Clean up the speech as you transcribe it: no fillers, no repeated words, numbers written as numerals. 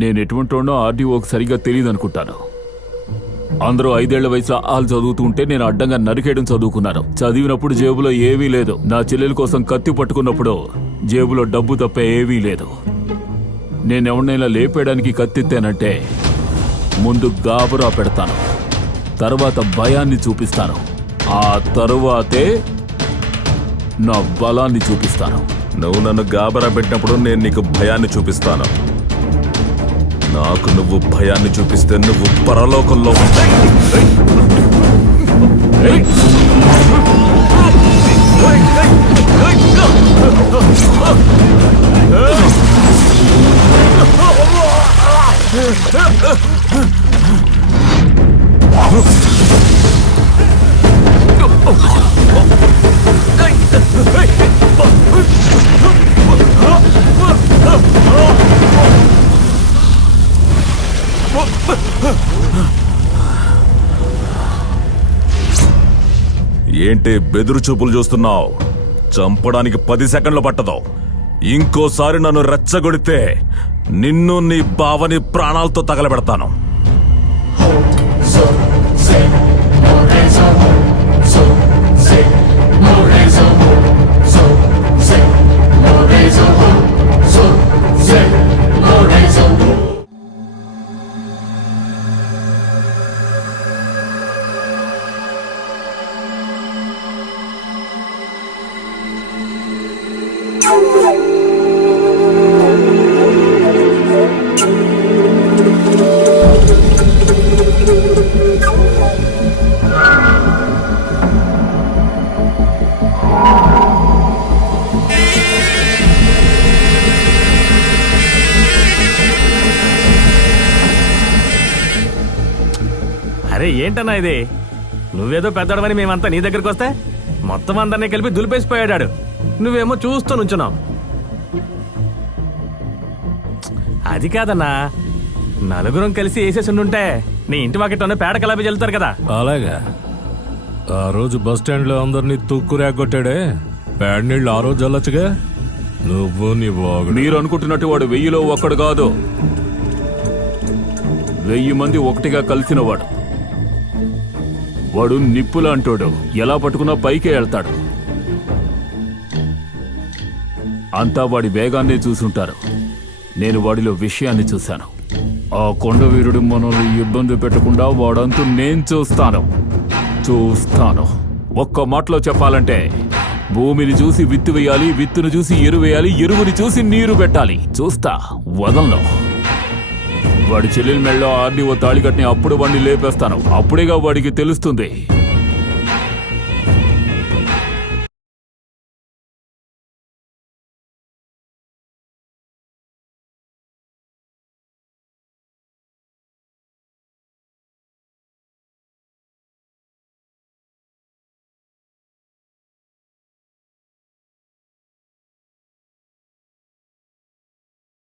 నేను ఎటువంటి వాడినో ఆర్డీఓకి సరిగ్గా తెలియదు అనుకుంటాను. అందరూ 5 ఏళ్ల వయసు ఆలు చదువుతుంటే నేను అడ్డంగా నరికేయడం చదువుకున్నాను. చదివినప్పుడు జేబులో ఏమీ లేదు. నా చెల్లెల కోసం కత్తి పట్టుకున్నప్పుడు జేబులో డబ్బు తప్ప ఏమీ లేదు. నేనెవరినైనా లేపేయడానికి కత్తిత్తానంటే ముందు గాబరా పెడతాను, తర్వాత భయాన్ని చూపిస్తాను, ఆ తరువాతే నా బలాన్ని చూపిస్తాను. నువ్వు నన్ను గాబరా పెట్టినప్పుడు నేను నీకు భయాన్ని చూపిస్తాను. నాకు నువ్వు భయాన్ని చూపిస్తే నువ్వు పరలోకంలో ఏంటి బెదురు చూపులు చూస్తున్నావు? చంపడానికి 10 సెకండ్లు పట్టదు. ఇంకోసారి నన్ను రెచ్చగొడితే నిన్ను నీ బావని ప్రాణాలతో తగలబెడతాను. అరే ఏంటన్నా ఇది? నువ్వేదో పెద్దడవని మేమంతా నీ దగ్గరికి వస్తే మొత్తం అందరినీ కలిపి దులిపేసిపోయాడు. నువ్వేమో చూస్తూ నుంచున్నావు. అది కాదన్నా, నలుగురం కలిసి వేసేసి ఉంటే నీ ఇంటి వాకిట్లోనే పేడ కలాపి చెల్లుతారు కదా. అలాగా? ఆ రోజు బస్ స్టాండ్ లో అందరినీ తుక్కు రేగొట్టాడే, పేడ నీళ్ళు ఆ రోజు చల్లొచ్చుగా. నువ్వు నీ వాగుడు. మీరు అనుకుంటున్నట్టు వాడు 1000లో ఒక్కడు కాదు, 1000 మంది ఒకటిగా కలిసినవాడు. వాడు నిప్పులాంటోడు, ఎలా పట్టుకున్నా పైకే వెళ్తాడు. అంతా వాడి వేగాన్నే చూసుంటారు. నేను వాడిలో విషయాన్ని చూశాను. ఆ కొండవీరుడు మనల్ని ఇబ్బంది పెట్టకుండా వాడంతూ నేను చూస్తాను. ఒక్క మాటలో చెప్పాలంటే, భూమిని చూసి విత్తు వేయాలి, విత్తును చూసి ఎరువు వేయాలి, ఎరువుని చూసి నీరు పెట్టాలి. చూస్తా, వదలను. వాడి చెల్లెల మెళ్ళలో ఆర్డీఓ తాళి కట్టిన అప్పుడు వాడిని లేపేస్తాను. అప్పుడేగా వాడికి తెలుస్తుంది